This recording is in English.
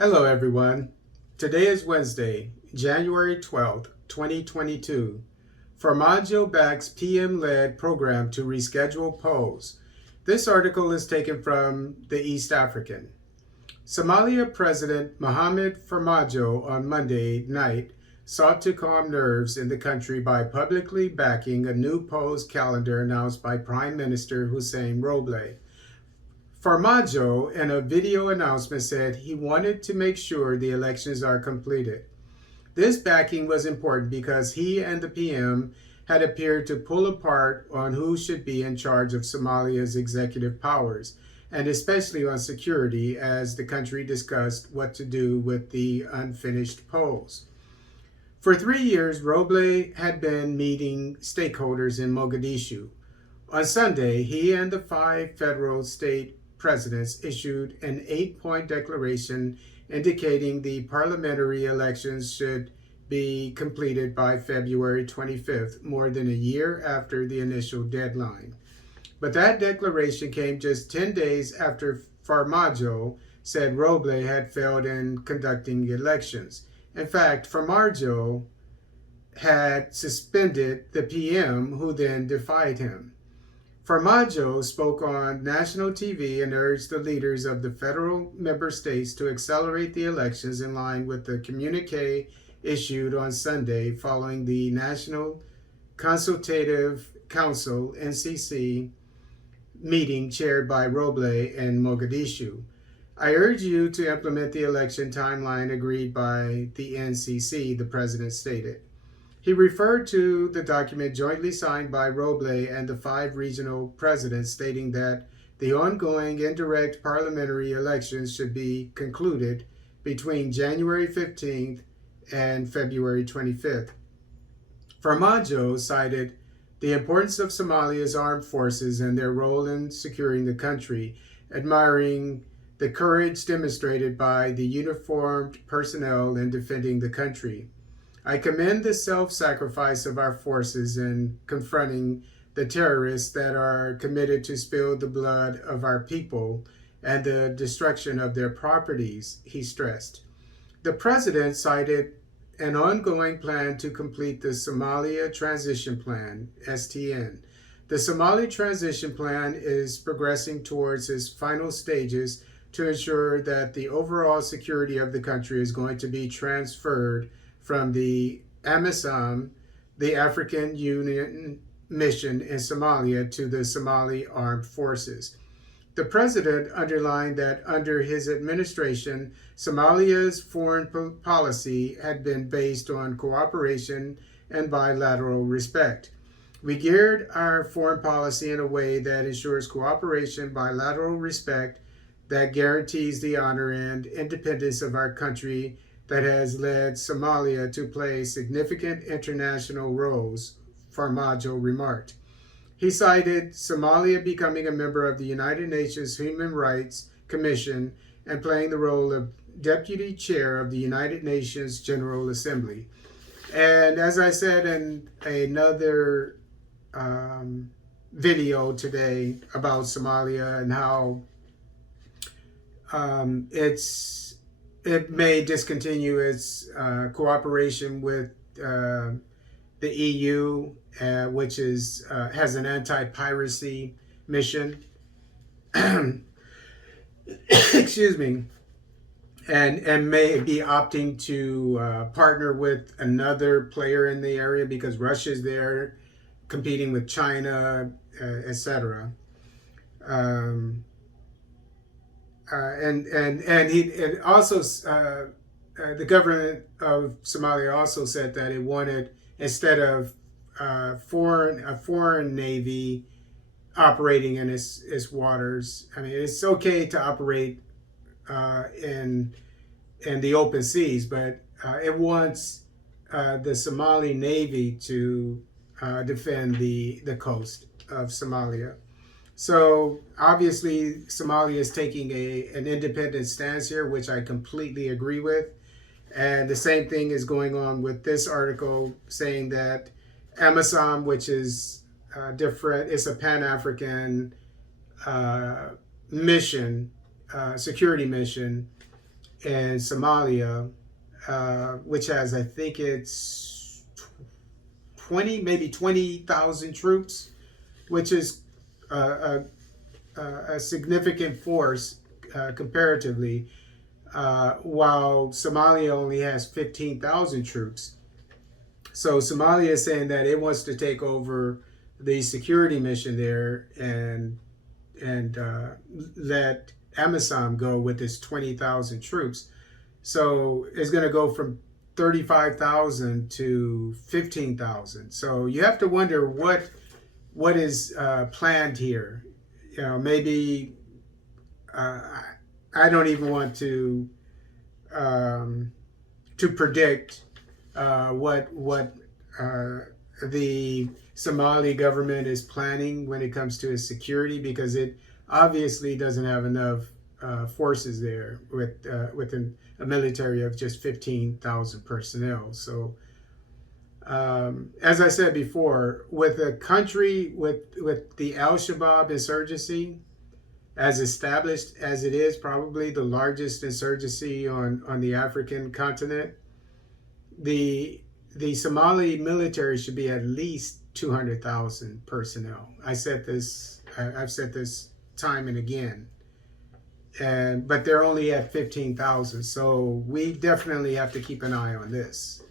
Hello, everyone. Today is Wednesday, January 12th, 2022. Farmaajo backs PM-led program to reschedule polls. This article is taken from the East African. Somalia President Mohamed Farmaajo on Monday night sought to calm nerves in the country by publicly backing a new polls calendar announced by Prime Minister Hussein Roble. Farmaajo, in a video announcement, said he wanted to make sure the elections are completed. This backing was important because he and the PM had appeared to pull apart on who should be in charge of Somalia's executive powers, and especially on security, as the country discussed what to do with the unfinished polls. For 3 years, Roble had been meeting stakeholders in Mogadishu. On Sunday, he and the 5 federal state presidents issued an 8-point declaration indicating the parliamentary elections should be completed by February 25th, more than a year after the initial deadline. But that declaration came just 10 days after Farmaajo said Roble had failed in conducting elections. In fact, Farmaajo had suspended the PM, who then defied him. Farmaajo spoke on national TV and urged the leaders of the federal member states to accelerate the elections in line with the communique issued on Sunday following the National Consultative Council (NCC) meeting chaired by Roble in Mogadishu. I urge you to implement the election timeline agreed by the NCC, the president stated. He referred to the document jointly signed by Roble and the 5 regional presidents, stating that the ongoing indirect parliamentary elections should be concluded between January 15th and February 25th. Farmaajo cited the importance of Somalia's armed forces and their role in securing the country, admiring the courage demonstrated by the uniformed personnel in defending the country. I commend the self-sacrifice of our forces in confronting the terrorists that are committed to spill the blood of our people and the destruction of their properties, he stressed. The president cited an ongoing plan to complete the Somalia Transition Plan, STN. The Somali Transition Plan is progressing towards its final stages to ensure that the overall security of the country is going to be transferred from the AMISOM, the African Union mission in Somalia, to the Somali Armed Forces. The president underlined that under his administration, Somalia's foreign policy had been based on cooperation and bilateral respect. We geared our foreign policy in a way that ensures cooperation, bilateral respect, that guarantees the honor and independence of our country, that has led Somalia to play significant international roles, Farmaajo remarked. He cited Somalia becoming a member of the United Nations Human Rights Commission and playing the role of deputy chair of the United Nations General Assembly. And as I said in another video today about Somalia and how it may discontinue its cooperation with the EU, which has an anti-piracy mission. Excuse me. And may be opting to partner with another player in the area because Russia's there competing with China, etc. And also the government of Somalia also said that it wanted, instead of a foreign navy operating in its waters. I mean, it's okay to operate in the open seas, but it wants the Somali Navy to defend the coast of Somalia. So obviously, Somalia is taking an independent stance here, which I completely agree with. And the same thing is going on with this article saying that AMISOM, which is different, it's a Pan-African mission, security mission, and Somalia, which has, I think it's 20, maybe 20,000 troops, which is a significant force comparatively, while Somalia only has 15,000 troops. So Somalia is saying that it wants to take over the security mission there and let AMISOM go with its 20,000 troops. So it's going to go from 35,000 to 15,000. So you have to wonder what is planned here. You know, maybe I don't even want to predict what the Somali government is planning when it comes to its security, because it obviously doesn't have enough forces there with a military of just 15,000 personnel. So, as I said before, with a country with the Al-Shabaab insurgency as established as it is, probably the largest insurgency on the African continent, the Somali military should be at least 200,000 personnel. I've said this time and again, but they're only at 15,000. So we definitely have to keep an eye on this.